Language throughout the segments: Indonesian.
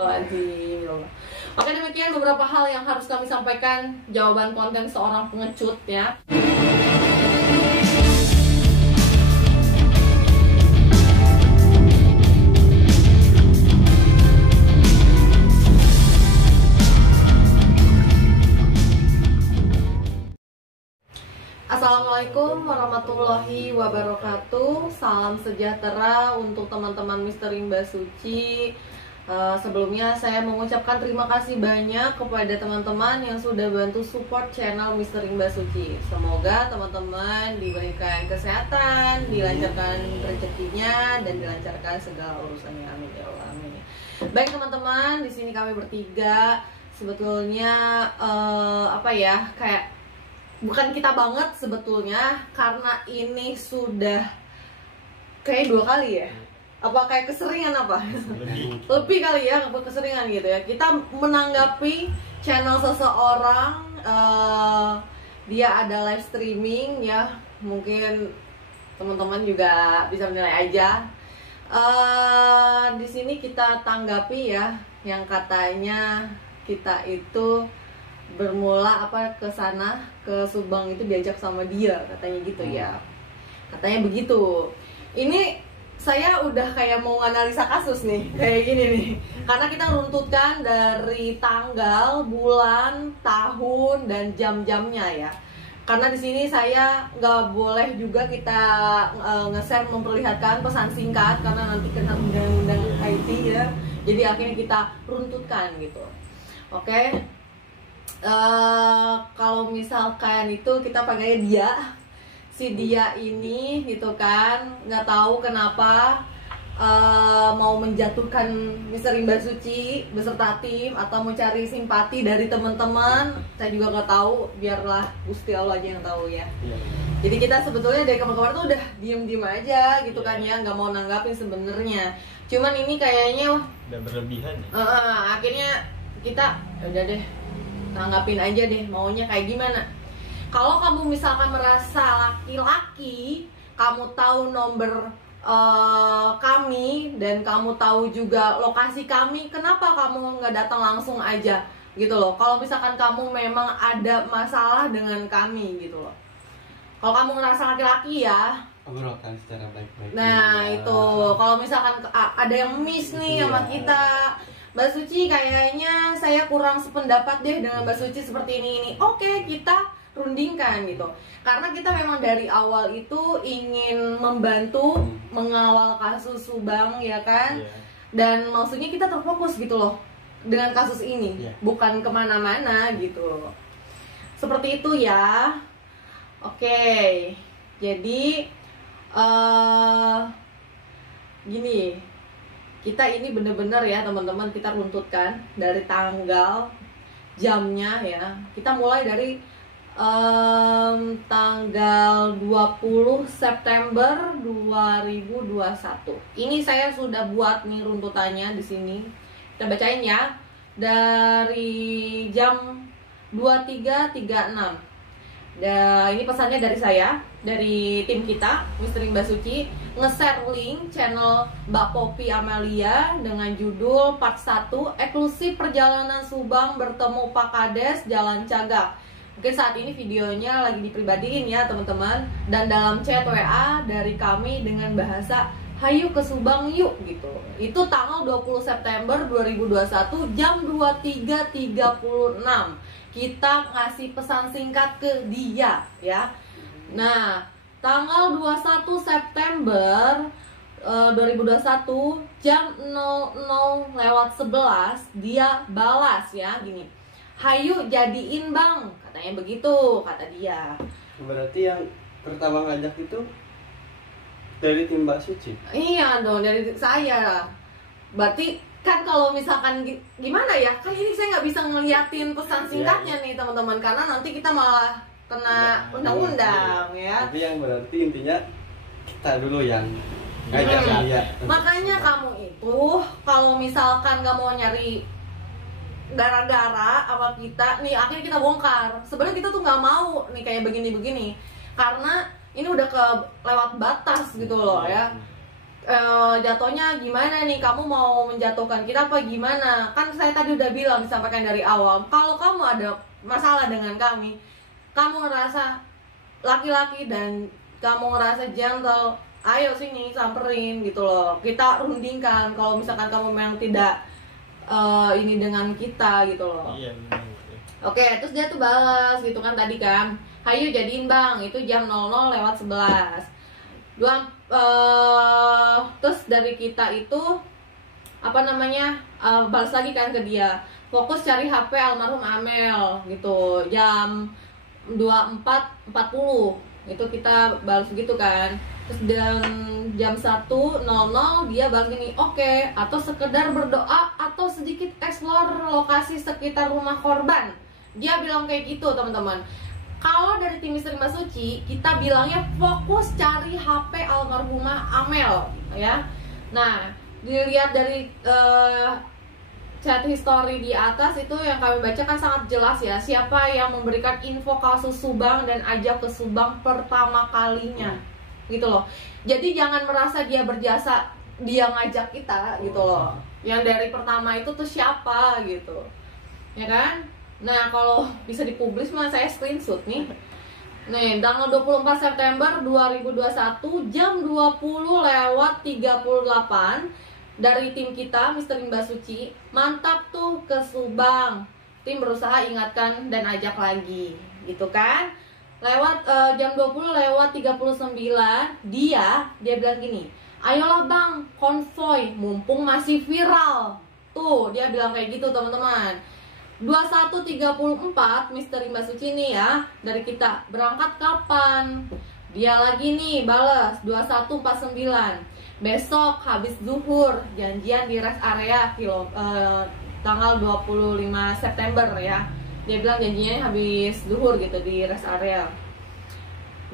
Oke, demikian beberapa hal yang harus kami sampaikan, jawaban konten seorang pengecut ya. Assalamualaikum warahmatullahi wabarakatuh. Salam sejahtera untuk teman-teman Misteri Mbak Suci. Sebelumnya saya mengucapkan terima kasih banyak kepada teman-teman yang sudah bantu support channel Misteri Mbak Suci. Semoga teman-teman diberikan kesehatan, dilancarkan rezekinya, dan dilancarkan segala urusannya. Amin ya Allah. Amin. Baik teman-teman, di sini kami bertiga sebetulnya kayak bukan kita banget sebetulnya, karena ini sudah kayak 2 kali ya. Apa kayak keseringan apa? Lebih kali ya, keseringan gitu ya. Kita menanggapi channel seseorang, dia ada live streaming ya. Mungkin teman-teman juga bisa menilai aja. Di sini kita tanggapi ya, yang katanya kita itu bermula ke sana, ke Subang itu diajak sama dia, katanya gitu ya. Katanya begitu. Ini saya udah kayak mau analisa kasus nih, kayak gini nih. Karena kita runtutkan dari tanggal, bulan, tahun, dan jam-jamnya ya. Karena di sini saya nggak boleh juga kita nge-share memperlihatkan pesan singkat, karena nanti kena undang-undang IT ya. Jadi akhirnya kita runtutkan gitu. Oke. Kalau misalkan itu kita pakai dia, si dia ini gitu kan, nggak tahu kenapa mau menjatuhkan Misteri Mbak Suci beserta tim, atau mau cari simpati dari teman-teman. Saya juga nggak tahu, biarlah Gusti Allah aja yang tahu ya. Jadi kita sebetulnya dari kemarin-kemarin tuh udah diem-diem aja gitu kan ya, nggak mau nanggapin sebenarnya. Cuman ini kayaknya udah berlebihan ya? Akhirnya kita udah deh, tanggapin aja deh maunya kayak gimana. Kalau kamu misalkan merasa laki-laki, kamu tahu nomor kami, dan kamu tahu juga lokasi kami, kenapa kamu nggak datang langsung aja gitu loh. Kalau misalkan kamu memang ada masalah dengan kami gitu loh. Kalau kamu ngerasa laki-laki ya, obrolkan secara baik-baik. Nah itu, kalau misalkan ada yang miss nih sama kita, Mbak Suci kayaknya saya kurang sependapat deh dengan Mbak Suci seperti ini. Oke, kita rundingkan gitu. Karena kita memang dari awal itu ingin membantu mengawal kasus Subang ya kan. Dan maksudnya kita terfokus gitu loh dengan kasus ini, bukan kemana-mana gitu loh. Seperti itu ya. Oke, jadi gini, kita ini bener-bener ya teman-teman, kita runtutkan dari tanggal, jamnya ya. Kita mulai dari tanggal 20 September 2021. Ini saya sudah buat nih runtutannya di sini. Kita bacain ya. Dari jam 23.36. Ini pesannya dari saya, dari tim kita Misteri Mbak Suci, nge-share link channel Mbak Poppy Amalia dengan judul part 1 eksklusif perjalanan Subang bertemu Pak Kades Jalan Cagak. Mungkin saat ini videonya lagi dipribadiin ya teman-teman, dan dalam chat WA dari kami dengan bahasa hayu ke Subang yuk gitu. Itu tanggal 20 September 2021 jam 23.36. Kita ngasih pesan singkat ke dia ya. Nah, tanggal 21 September 2021 jam 00:11 dia balas ya gini. Hayu jadiin bang, katanya begitu, kata dia. Berarti yang pertama ngajak itu dari tim Mbak Suci? Iya dong, dari saya. Berarti kan kalau misalkan gimana ya, kan ini saya nggak bisa ngeliatin pesan singkatnya nih teman-teman, karena nanti kita malah kena undang-undang ya. Tapi yang berarti intinya kita dulu yang ngajak dia. Makanya kamu itu kalau misalkan nggak mau nyari gara-gara sama kita nih, akhirnya kita bongkar. Sebenarnya kita tuh nggak mau nih kayak begini-begini, karena ini udah lewat batas gitu loh ya. jatuhnya gimana nih, kamu mau menjatuhkan kita apa gimana? Kan saya tadi udah bilang, disampaikan dari awal, kalau kamu ada masalah dengan kami, kamu ngerasa laki-laki dan kamu ngerasa gentle, ayo sini samperin gitu loh, kita rundingkan. Kalau misalkan kamu memang tidak ini dengan kita gitu loh. Iya, benar. Oke, terus dia tuh balas gitu kan tadi kan, hayu jadiin bang, itu jam 00:11. Terus dari kita itu apa namanya, balas lagi kan ke dia, fokus cari HP almarhum Amel gitu, jam 24:40 itu kita balas gitu kan. Terus dan jam 1:00 dia balas gini, oke, atau sekedar berdoa atau sedikit explore lokasi sekitar rumah korban. Dia bilang kayak gitu teman-teman. Kalau dari tim Misteri Mbak Suci, kita bilangnya fokus cari HP almarhumah Amel ya. Nah, dilihat dari chat history di atas itu yang kami baca kan sangat jelas ya, siapa yang memberikan info kasus Subang dan ajak ke Subang pertama kalinya gitu loh. Jadi jangan merasa dia berjasa, dia ngajak kita gitu loh. Yang dari pertama itu tuh siapa gitu, ya kan? Nah, kalau bisa dipublis mah saya screenshot nih. Nih, tanggal 24 September 2021 jam 20:38 dari tim kita Misteri Mbak Suci, mantap tuh ke Subang. Tim berusaha ingatkan dan ajak lagi, gitu kan? Lewat jam 20:39 dia bilang gini, ayolah bang, konvoy, mumpung masih viral. Tuh, dia bilang kayak gitu teman-teman. 21:34 Misteri Mbak Suci nih ya, dari kita, berangkat kapan? Dia lagi nih balas 21:49, besok habis zuhur, janjian di rest area tanggal 25 September ya. Dia bilang janjinya habis zuhur gitu di rest area.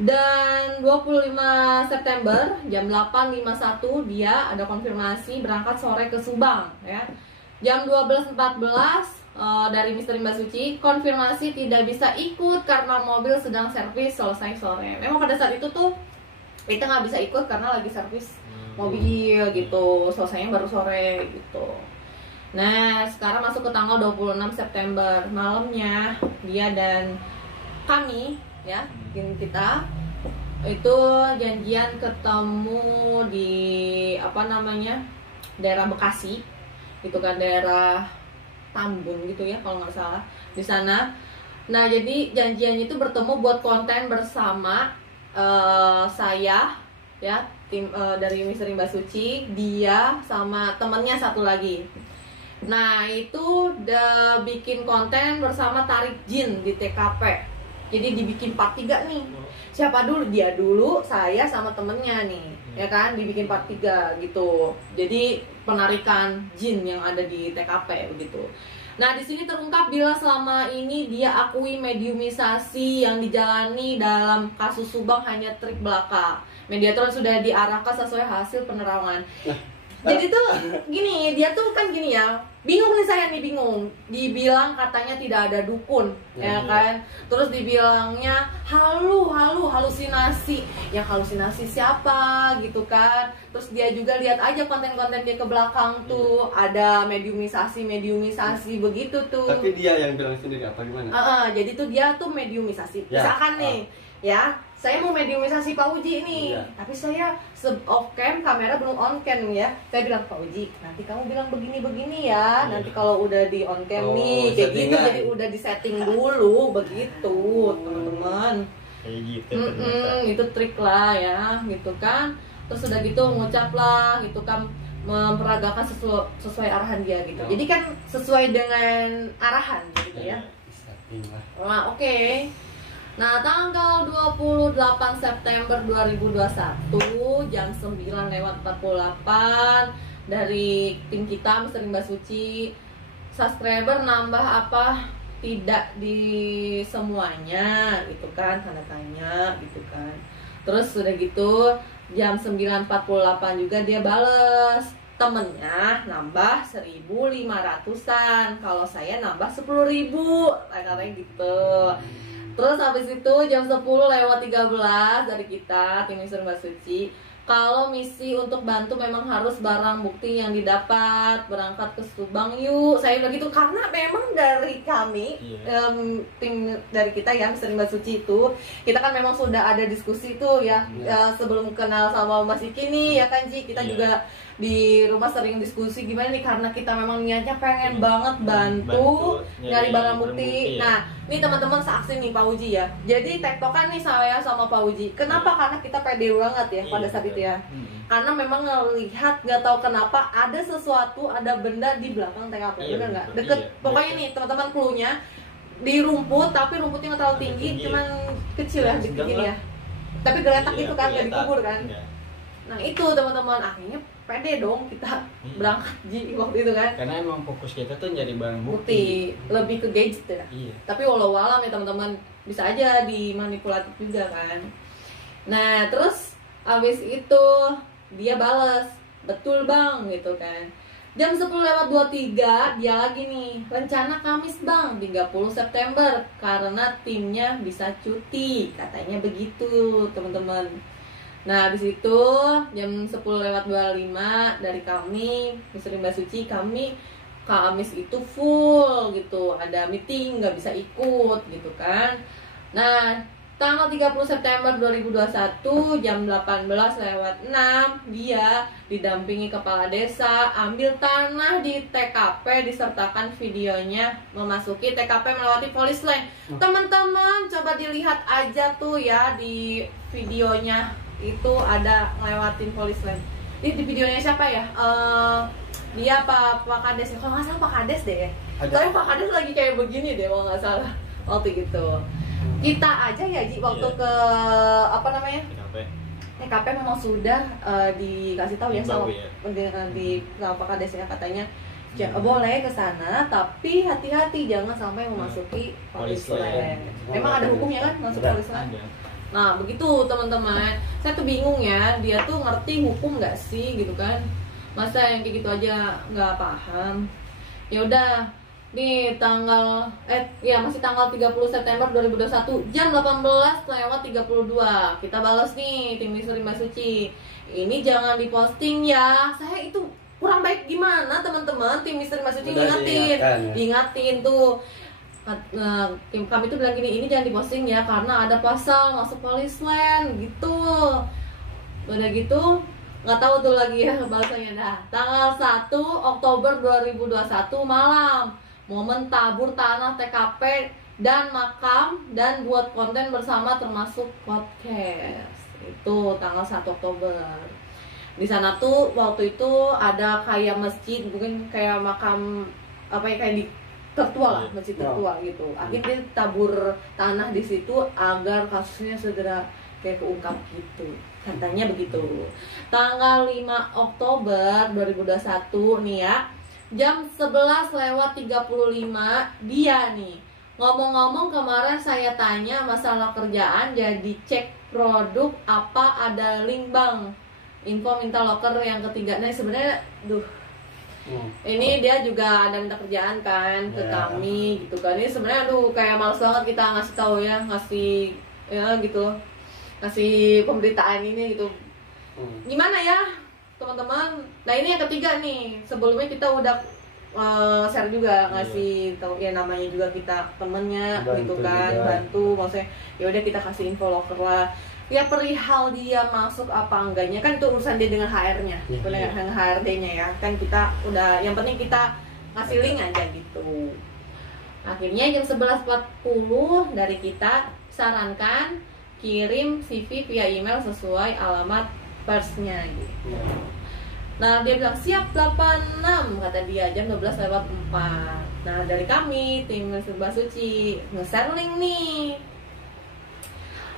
Dan 25 September jam 8:51 dia ada konfirmasi berangkat sore ke Subang ya. Jam 12:14 dari Misteri Mbak Suci, konfirmasi tidak bisa ikut karena mobil sedang servis selesai sore. Memang pada saat itu tuh kita nggak bisa ikut karena lagi servis mobil gitu, selesainya baru sore gitu. Nah, sekarang masuk ke tanggal 26 September malamnya, dia dan kami ya, tim kita itu janjian ketemu di apa namanya, daerah Bekasi gitu kan, daerah Tambun gitu ya kalau nggak salah di sana. Nah, jadi janjiannya itu bertemu buat konten bersama saya ya, tim dari Misteri Mbak Suci, dia sama temennya satu lagi. Nah, itu udah bikin konten bersama tarik jin di TKP. Jadi dibikin part 3 nih. Siapa dulu? Dia dulu, saya sama temennya nih, ya kan, dibikin part 3 gitu. Jadi penarikan jin yang ada di TKP begitu. Nah, di sini terungkap bila selama ini dia akui mediumisasi yang dijalani dalam kasus Subang hanya trik belaka. Mediator sudah diarahkan sesuai hasil penerawangan. Jadi tuh gini, dia tuh kan gini ya, bingung nih, saya nih bingung. Dibilang katanya tidak ada dukun, ya kan? Terus dibilangnya halusinasi. Yang halusinasi siapa gitu kan? Terus dia juga lihat aja konten-konten dia ke belakang tuh, ada mediumisasi begitu tuh. Tapi dia yang bilang sendiri apa gimana? Jadi tuh dia tuh mediumisasi. Ya. Misalkan nih, ya, saya mau mediumisasi Pak Uji nih, iya. tapi saya off cam, kamera belum on cam ya. Saya bilang, Pak Uji, nanti kamu bilang begini ya. Nanti kalau udah di on cam nih, kayak gitu, jadi udah di setting dulu begitu, teman-teman. Kayak gitu. Itu trik lah ya, gitu kan. Terus udah gitu ngucap lah, gitu kan, memperagakan sesuai arahan dia gitu. Jadi kan sesuai dengan arahan gitu ya. Nah, oke. Nah, tanggal 28 September 2021 jam 9:48 dari tim kita Misteri Mbak Suci, subscriber nambah apa tidak di semuanya gitu kan, tanda tanya gitu kan. Terus udah gitu jam 9:48 juga dia bales, temennya nambah 1.500-an, kalau saya nambah 10.000, katanya gitu. Terus habis itu jam 10:13 dari kita tim Misteri Mbak Suci, kalau misi untuk bantu memang harus barang bukti yang didapat, berangkat ke Subang yuk. Saya bilang gitu karena memang dari kami tim dari kita ya Misteri Mbak Suci itu, kita kan memang sudah ada diskusi tuh ya, sebelum kenal sama Mas Iki nih ya kan Ji, kita juga di rumah sering diskusi gimana nih, karena kita memang niatnya pengen banget bantu nyari barang bukti. Nah, ini teman-teman saksi nih Pak Uji ya. Jadi tektokan nih saya sama Pak Uji. Kenapa? Karena kita pede banget ya pada saat itu ya. Karena memang ngelihat nggak tahu kenapa ada sesuatu, ada benda di belakang TKP, bener nggak? Deket. Pokoknya nih teman-teman cluenya di rumput, tapi rumputnya nggak terlalu tinggi, cuman kecil ya, begini ya. Tapi geletak gitu kan, nggak dikubur kan. Nah itu teman-teman, akhirnya pede dong kita berangkat Ji waktu itu kan. Karena emang fokus kita tuh nyari barang bukti, lebih ke gadget ya. Tapi walau alam ya teman-teman, bisa aja dimanipulatif juga kan. Nah terus abis itu dia bales, betul bang gitu kan. Jam 10:23 dia lagi nih, rencana Kamis bang 30 September karena timnya bisa cuti, katanya begitu teman-teman. Nah habis itu jam 10:25 dari kami Misteri Mbak Suci, kami Kamis itu full gitu, ada meeting nggak bisa ikut gitu kan. Nah tanggal 30 September 2021 jam 18:06 dia didampingi kepala desa ambil tanah di TKP disertakan videonya memasuki TKP melewati polis lain. Teman-teman coba dilihat aja tuh ya di videonya, itu ada ngelewatin polis lain. Ini di videonya siapa ya? Dia Pak Kades ya, kalau nggak salah Pak Kades deh. Tapi Pak Kades lagi kayak begini deh kalau nggak salah waktu gitu. Kita aja ya Ji waktu ke apa namanya TKP memang sudah dikasih tahu ya sama di Pak Kades ya, katanya boleh ke sana tapi hati-hati jangan sampai memasuki polis lain. Memang ada hukumnya kan masuk polis lain. Nah begitu teman-teman, saya tuh bingung ya, dia tuh ngerti hukum nggak sih gitu kan, masa yang kayak gitu aja nggak paham. Ya udah nih tanggal masih tanggal 30 September 2021 jam 18:32 kita balas nih tim Misteri Mbak Suci, ini jangan diposting ya. Saya itu kurang baik gimana teman-teman, tim Misteri Mbak Suci ingatin tuh. Tim kami tuh bilang gini, ini jangan diposting ya karena ada pasal masuk polis lain gitu. Udah gitu nggak tahu tuh lagi ya balasannya. Dah tanggal 1 Oktober 2021 malam, momen tabur tanah TKP dan makam dan buat konten bersama termasuk podcast. Itu tanggal 1 Oktober. Di sana tuh waktu itu ada kayak masjid, mungkin kayak makam apa ya, kayak di tertua lah, masjid tertua gitu. Akhirnya tabur tanah di situ agar kasusnya segera kayak keungkap gitu. Katanya begitu. Tanggal 5 Oktober 2021 nih ya, jam 11:35 dia nih ngomong-ngomong, kemarin saya tanya masalah kerjaan jadi cek produk apa ada link bang, info minta loker yang ketiga. Nah sebenarnya ini dia juga ada minta kerjaan kan ke kami gitu kan. Ini sebenarnya kayak males banget kita ngasih tahu ya, ngasih ya gitu, ngasih pemberitaan ini gitu. Gimana ya teman-teman? Nah ini yang ketiga nih, sebelumnya kita udah share juga, ngasih tahu ya, namanya juga kita temennya gitu kan, bantu maksudnya. Ya udah kita kasih info loker lah. Ya perihal dia masuk apa enggaknya kan itu urusan dia dengan HR-nya, dengan HRD-nya ya. Kan kita udah, yang penting kita ngasih link aja gitu. Akhirnya jam 11:40 dari kita sarankan kirim CV via email sesuai alamat persnya gitu. Nah dia bilang siap 86 kata dia, jam 12:04. Nah dari kami tim Mbak Suci nge-share link nih.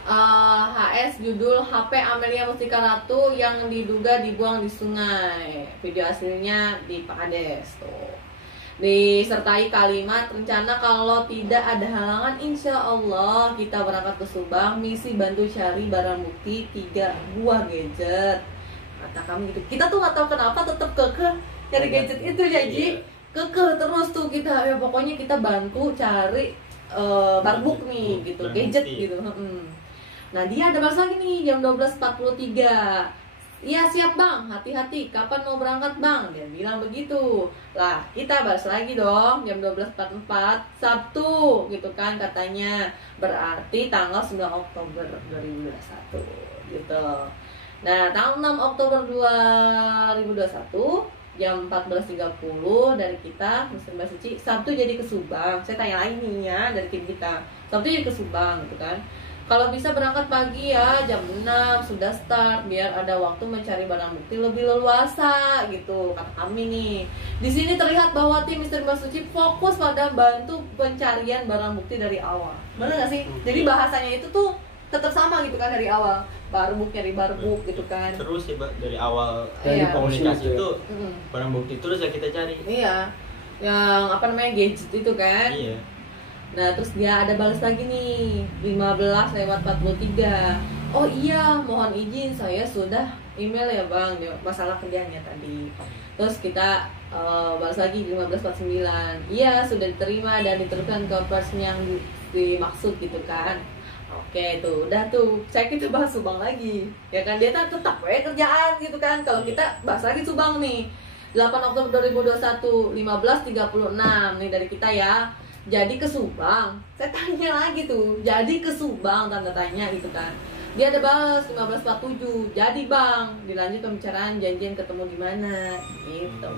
HS judul HP Amelia Mustika Ratu yang diduga dibuang di sungai. Video aslinya di Pak Kades tuh. Disertai kalimat rencana kalau tidak ada halangan insya Allah kita berangkat ke Subang, misi bantu cari barang bukti 3 buah gadget. Kata kami gitu. Kita tuh nggak tahu kenapa tetap kekeh cari gadget itu ya Ji. Kekeh terus tuh kita, ya pokoknya kita bantu cari barbuk nih gitu, gadget gitu. Nah dia ada balas lagi nih jam 12:43. Iya siap bang, hati-hati, kapan mau berangkat bang? Dia bilang begitu. Lah kita balas lagi dong, jam 12.44 Sabtu gitu kan katanya. Berarti tanggal 9 Oktober 2021 gitu. Nah tanggal 6 Oktober 2021 jam 14.30 dari kita Mister Mbak Suci, Sabtu jadi ke Subang. Saya tanya lagi nih ya dari tim kita, Sabtu jadi ke Subang gitu kan. Kalau bisa berangkat pagi ya, jam 6 sudah start biar ada waktu mencari barang bukti lebih leluasa gitu kata kami nih. Di sini terlihat bahwa tim Misteri Mbak Suci fokus pada bantu pencarian barang bukti dari awal. Benar nggak sih? Jadi bahasanya itu tuh tetap sama gitu kan dari awal. Barbuk nyari barbuk gitu kan. Terus ya Mbak, dari awal Iya. komunikasi itu Mm. barang bukti terus ya kita cari. Iya. Yang apa namanya gadget itu kan. Iya. Nah terus dia ada balas lagi nih 15:43. Oh iya mohon izin saya sudah email ya bang masalah kerjanya tadi. Terus kita balas lagi 15:49. Iya sudah diterima dan diteruskan ke person yang dimaksud gitu kan. Oke tuh udah tuh saya kita bahas Subang lagi ya kan, dia kan tetap kerjaan gitu kan. Kalau kita bahas lagi Subang nih 8 Oktober 2021 15:36 nih dari kita ya. Jadi ke Subang, saya tanya lagi tuh, jadi ke Subang tanda tanya gitu kan. Dia ada balas 15:47, jadi bang, dilanjut pembicaraan janjian ketemu di mana gitu.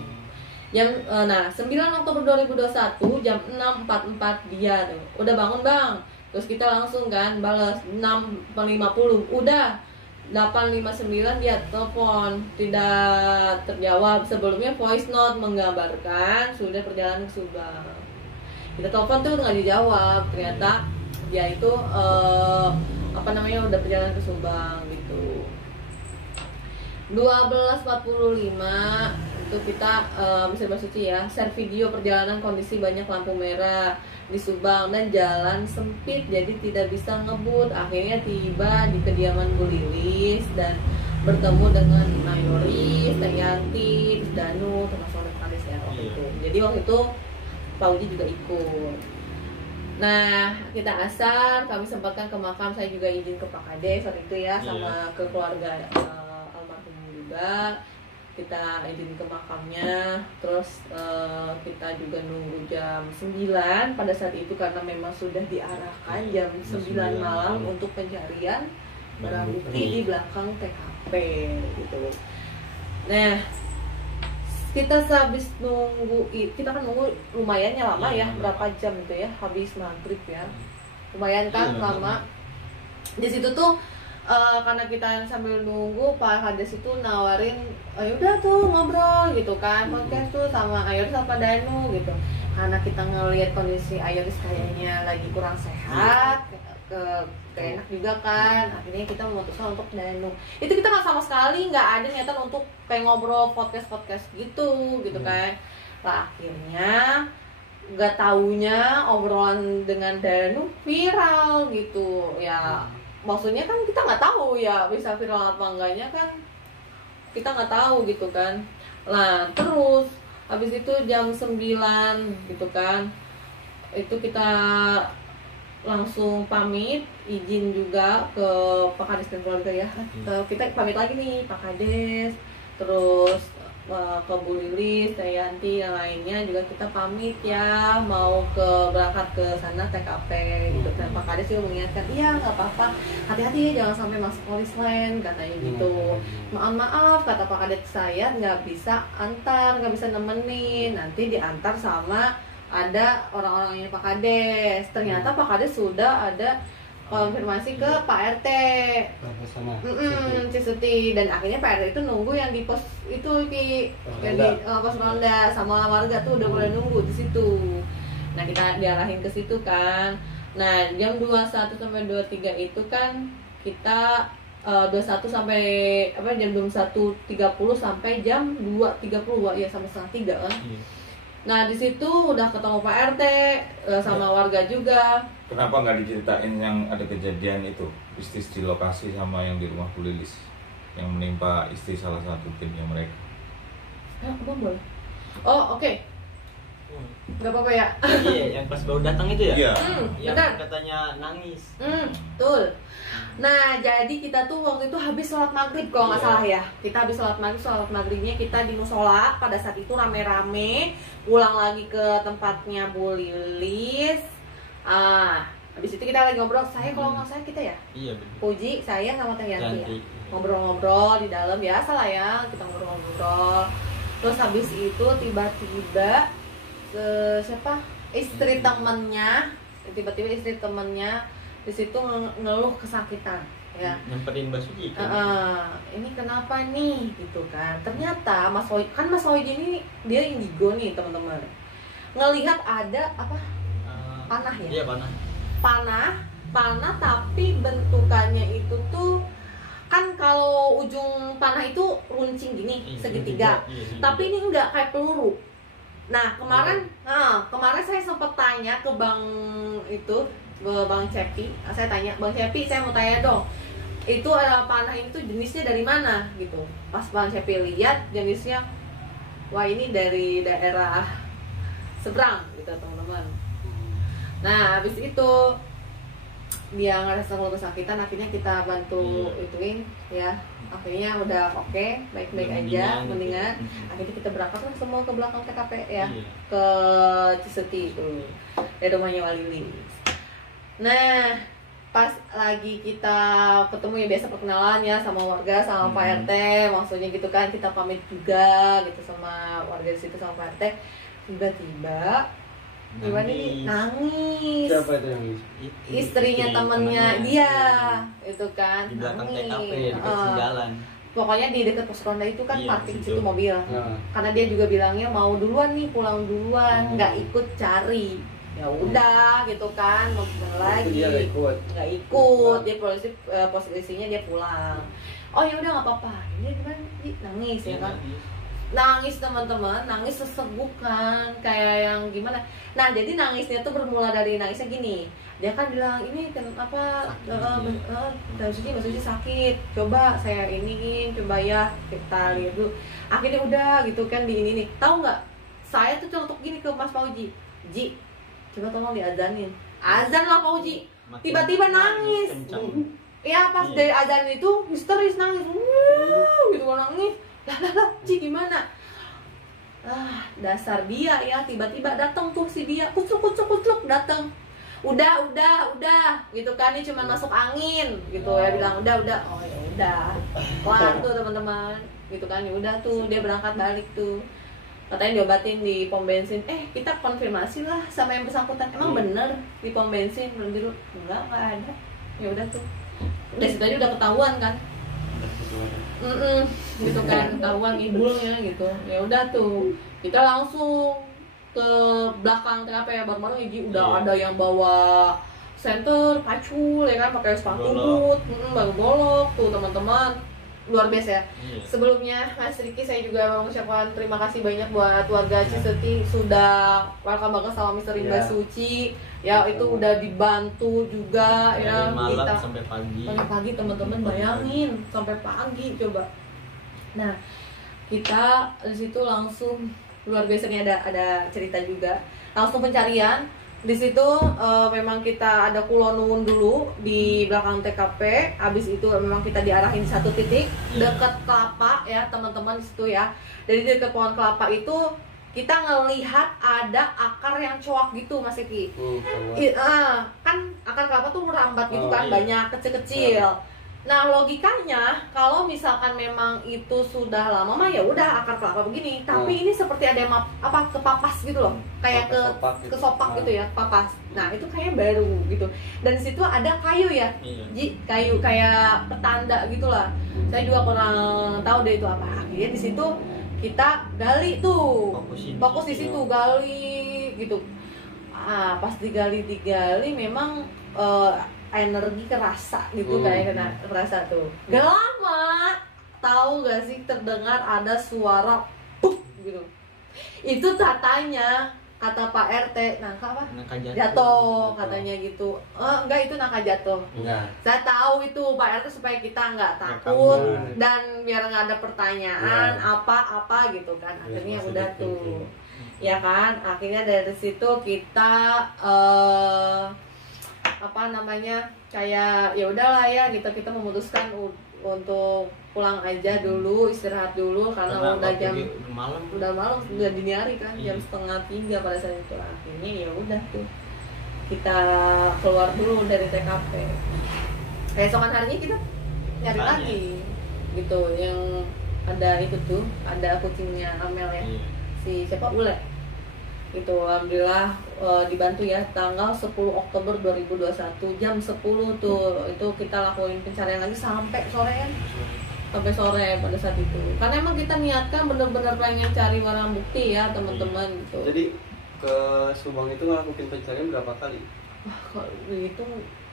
Yang nah 9 Oktober 2021 jam 6.44 dia tuh, udah bangun bang. Terus kita langsung kan balas 6.50, udah 8.59 dia telepon tidak terjawab. Sebelumnya voice note menggambarkan sudah perjalanan ke Subang. Kita telepon tuh nggak dijawab, ternyata dia itu apa namanya udah perjalanan ke Subang gitu. 12.45 itu kita bisa Mbak Suci ya share video perjalanan kondisi banyak lampu merah di Subang dan jalan sempit jadi tidak bisa ngebut. Akhirnya tiba di kediaman Bu Lilis dan bertemu dengan Mayoris, Teh Yanti, Danu termasuk oleh Kades ya waktu itu. Jadi waktu itu Pak Uji juga ikut. Nah, kita asar, kami sempatkan ke makam, saya juga izin ke Pak Kades saat itu ya, sama ke keluarga almarhum juga. Kita izin ke makamnya, terus kita juga nunggu jam 9 pada saat itu karena memang sudah diarahkan jam 9 malam untuk pencarian barang bukti di belakang TKP gitu. Nah, kita sehabis nunggu, kita kan nunggu lumayannya lama ya, berapa jam itu ya, habis maghrib ya, lumayan kan lama. Di situ tuh karena kita sambil nunggu Pak Kades itu nawarin, ayo udah tuh ngobrol gitu kan, podcast tuh sama Ayoris sama Danu gitu. Karena kita ngelihat kondisi Ayoris kayaknya lagi kurang sehat, enak juga kan, akhirnya kita memutuskan untuk Danu. Itu kita nggak sama sekali nggak ada niatan untuk kayak ngobrol podcast gitu kan. Lah akhirnya nggak taunya obrolan dengan Danu viral gitu ya. Maksudnya kan kita nggak tahu ya bisa viral apa enggaknya kan, kita nggak tahu gitu kan. Nah terus habis itu jam 9 gitu kan, itu kita langsung pamit, izin juga ke Pak Kades dan keluarga ya. Kita pamit lagi nih Pak Kades, terus ke Bu Lilis, Teh Yanti, yang lainnya juga kita pamit ya, mau berangkat ke sana TKP gitu. Dan Pak Kades juga mengingatkan, iya nggak apa-apa, hati-hati jangan sampai masuk polis lain katanya gitu. Maaf kata Pak Kades, saya nggak bisa antar, nggak bisa nemenin, nanti diantar sama ada orang-orangnya Pak Kades. Ternyata Pak Kades sudah ada konfirmasi ke Pak RT Cisuti, dan akhirnya Pak RT itu nunggu yang di pos itu yang di pos ronda sama warga tuh udah mulai nunggu di situ. Nah kita diarahin ke situ kan. Nah jam 21 sampai 23 itu kan kita 21 sampai jam 21.30 sampai jam 2.30 ya, sampai setengah 3 kan. Nah di situ udah ketemu Pak RT sama warga juga. Kenapa nggak diceritain yang ada kejadian itu, istri di lokasi sama yang di rumah Bu Lilis, yang menimpa istri salah satu timnya mereka? Boleh. Oh oke. Nggak apa-apa ya? Iya, yang pas baru datang itu ya? Iya. Yang Benar. katanya nangis. Betul. Nah, jadi kita tuh waktu itu habis sholat maghrib kalau nggak Iya. salah ya. Kita habis sholat maghribnya kita di musola. Pada saat itu rame-rame pulang lagi ke tempatnya Bu Lilis. Habis itu kita lagi ngobrol. Saya kalau nggak salah kita ya. Iya benar. Puji, saya sama Teh Yanti ya. Yanti. Ngobrol-ngobrol di dalam biasa lah ya, kita ngobrol-ngobrol. Terus habis itu tiba-tiba siapa? Istri temennya, tiba-tiba istri temennya di situ ngeluh kesakitan ya. Nyamperin Mbak Suci kan? Ini kenapa nih gitu kan. Ternyata Mas Oji ini dia indigo nih teman-teman. Ngelihat ada apa? Panah ya? Iya Panah tapi bentukannya itu tuh kan kalau ujung panah itu runcing gini segitiga. Iya. Tapi ini enggak kayak peluru. Nah, kemarin saya sempat tanya ke Bang Cepi. Saya tanya, "Bang Cepi, saya mau tanya dong. Itu adalah panah itu jenisnya dari mana?" gitu. Pas Bang Cepi lihat jenisnya, wah ini dari daerah seberang gitu, teman-teman. Nah, habis itu dia ngerasa kalau kesakitan, akhirnya kita bantu ituin ya. Akhirnya udah oke, baik-baik aja, mendingan. Akhirnya kita berangkat lah semua ke belakang TKP ya, ke Ciseti itu, dari rumahnya Walili. Nah, pas lagi kita ketemu ya biasa perkenalan ya sama warga, sama Pak RT, maksudnya gitu kan, kita pamit juga gitu sama warga di situ sama Pak RT. Tiba-tiba gimana nih? Nangis. Siapa itu yang Istrinya temennya dia itu kan di belakang nangis. TKP dekat jalan. Pokoknya di dekat pos ronda itu kan Iya, parkir situ. situ mobil. Karena dia juga bilangnya mau duluan nih, pulang duluan, nggak ikut cari. Ya udah gitu kan, mau gimana lagi? Dia Nggak ikut. Dia posisinya dia pulang. Oh ya udah nggak apa-apa. Ini kan nangis ya kan. Nangis teman-teman, nangis sesegukan kayak yang gimana. Nah jadi nangisnya tuh bermula dari nangisnya gini. Dia kan bilang ini kenapa Mbak Suci sakit. Coba saya iniin, coba ya kita lihat dulu. Akhirnya udah gitu kan di ini nih. Tahu nggak? Saya tuh contoh gini ke Mas Pauji. Ji, coba tolong diazanin. Azan lah Pauji. Tiba-tiba nangis. Ya pas dari azan itu histeris nangis. Gitu kan nangis. Lah, Ci gimana? Dasar dia ya, tiba-tiba datang tuh si dia, kucuk datang. Udah gitu kan, ini cuma masuk angin gitu ya, bilang udah. Oh ya udah. Kelar tuh teman-teman. Gitu kan, ya udah tuh dia berangkat balik tuh. Katanya diobatin di pom bensin. Kita konfirmasi lah sama yang bersangkutan. Emang bener di pom bensin belum dulu? Enggak ada. Ya udah tuh. Dari situ aja udah ketahuan kan. Gitu kan, ketahuan ibulnya gitu. Ya udah tuh kita langsung ke belakang TKP ya, baru-baru Iji udah ada yang bawa senter, pacul ya kan, pakai sepatu boot, baru golok tuh teman-teman, luar biasa ya. Sebelumnya Mas Riki saya juga mengucapkan terima kasih banyak buat warga Ciseti sudah welcome banget sama Misteri Mbak Suci ya, itu udah dibantu juga ya, malam kita sampai pagi teman-teman, bayangin sampai pagi coba. Nah kita di situ langsung luar biasa nih, ada cerita juga, langsung pencarian di situ. Memang kita ada kulonun dulu di belakang TKP. Habis itu memang kita diarahin satu titik dekat kelapa ya teman-teman di situ ya. Dari dekat pohon kelapa itu kita ngelihat ada akar yang coak gitu Mas Eki. Kan akar kelapa tuh merambat gitu kan, banyak kecil-kecil. Nah logikanya kalau misalkan memang itu sudah lama mah ya udah akar kelapa begini, tapi ini seperti ada yang kepapas gitu loh, kayak kesopak gitu ya, papas. Nah itu kayaknya baru gitu, dan di situ ada kayu ya, kayu kayak petanda gitulah. Saya juga kurang tahu deh itu apa. Akhirnya di situ kita gali tuh, fokus di situ gali gitu. Pas digali memang energi kerasa gitu, kayak kerasa tuh. Gak lama, tahu gak sih, terdengar ada suara puk gitu. Itu katanya, kata Pak RT, nangka apa? Jatuh katanya gitu. Enggak, itu nangka jatuh. Saya tahu itu Pak RT supaya kita nggak takut dan biar nggak ada pertanyaan apa gitu kan. Akhirnya udah tuh ya kan. Akhirnya dari situ kita apa namanya, kayak ya udahlah ya gitu, kita memutuskan untuk pulang aja dulu, istirahat dulu karena udah jam malam, udah dini hari kan, jam 2:30 pada saat itu. Akhirnya ya udah tuh kita keluar dulu dari TKP. Keesokan harinya kita nyari lagi gitu, yang ada itu tuh, ada kucingnya Amel ya, si siapa, Ule itu. Alhamdulillah dibantu ya, tanggal 10 Oktober 2021 jam 10 tuh itu kita lakuin pencarian lagi sampai sore kan, sampai sore pada saat itu, karena emang kita niatkan bener-bener pengen cari barang bukti ya teman-teman gitu. Jadi ke Subang itu ngelakuin pencarian berapa kali? Wah, kalau itu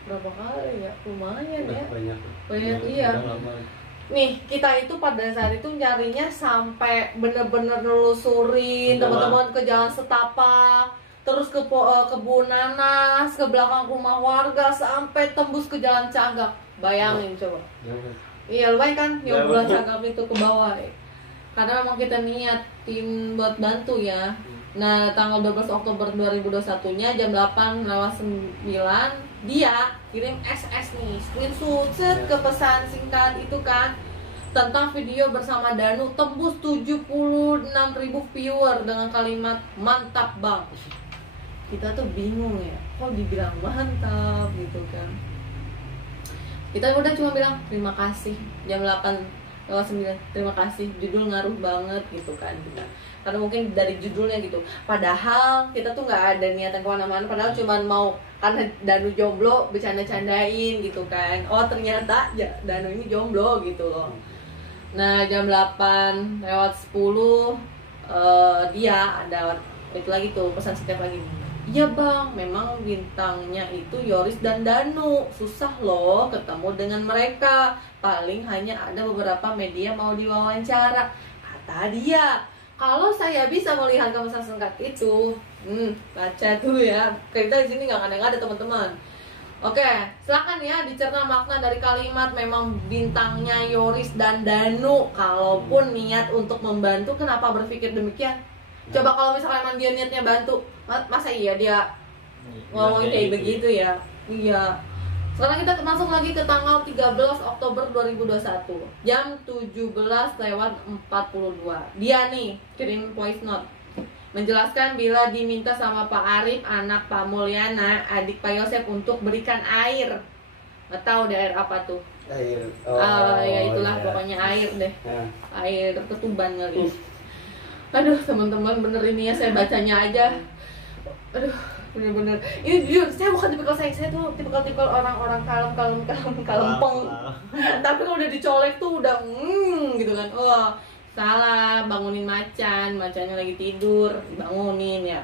berapa kali ya, lumayan ya, banyak iya. Nih kita itu pada saat itu nyarinya sampai bener-bener nelusurin teman-teman ke Jalan Setapak, terus ke kebun nanas, ke belakang rumah warga, sampai tembus ke Jalan Cagak. Bayangin coba. Iya lumayan kan, yang Jalan Cagak itu ke bawah. Karena memang kita niatin buat bantu ya. Nah, tanggal 12 Oktober 2021-nya jam 8:09 dia kirim SS nih, screenshot ke pesan singkat itu kan, tentang video bersama Danu tembus 76.000 viewer dengan kalimat mantap bang. Kita tuh bingung ya, kok dibilang mantap gitu kan. Kita udah cuma bilang terima kasih, jam 8:09 terima kasih, judul ngaruh banget gitu kan kita. Karena mungkin dari judulnya gitu, padahal kita tuh nggak ada niatan kemana-mana, padahal cuma mau karena Danu jomblo bercanda-candain gitu kan. Oh ternyata Danu ini jomblo gitu loh. Nah jam 8:10 dia ada itu lagi tuh pesan setiap lagi. Iya bang, memang bintangnya itu Yoris dan Danu, susah loh ketemu dengan mereka, paling hanya ada beberapa media mau diwawancara, kata dia. Kalau saya bisa melihat pesan singkat itu, baca tuh ya. Kita di sini nggak ada teman-teman. Oke, silakan ya dicerna makna dari kalimat memang bintangnya Yoris dan Danu. Kalaupun niat untuk membantu, kenapa berpikir demikian? Coba kalau misalkan emang dia niatnya bantu, masa iya dia ngomongin kayak begitu ya? Iya. Sekarang kita masuk lagi ke tanggal 13 Oktober 2021 jam 17:42. Dia nih kirim voice note menjelaskan bila diminta sama Pak Arif, anak Pak Mulyana, adik Pak Yosep untuk berikan air. Nggak tahu deh air apa tuh. Air. Ya itulah pokoknya air deh. Air ketuban kali. Aduh teman-teman, bener ini ya, saya bacanya aja. Aduh, bener-bener. Ini jujur, saya bukan saya tuh tipikal orang-orang kalem peng. Tapi kalau udah dicolek tuh udah gitu kan. Wah, salah, bangunin macannya lagi tidur, bangunin ya.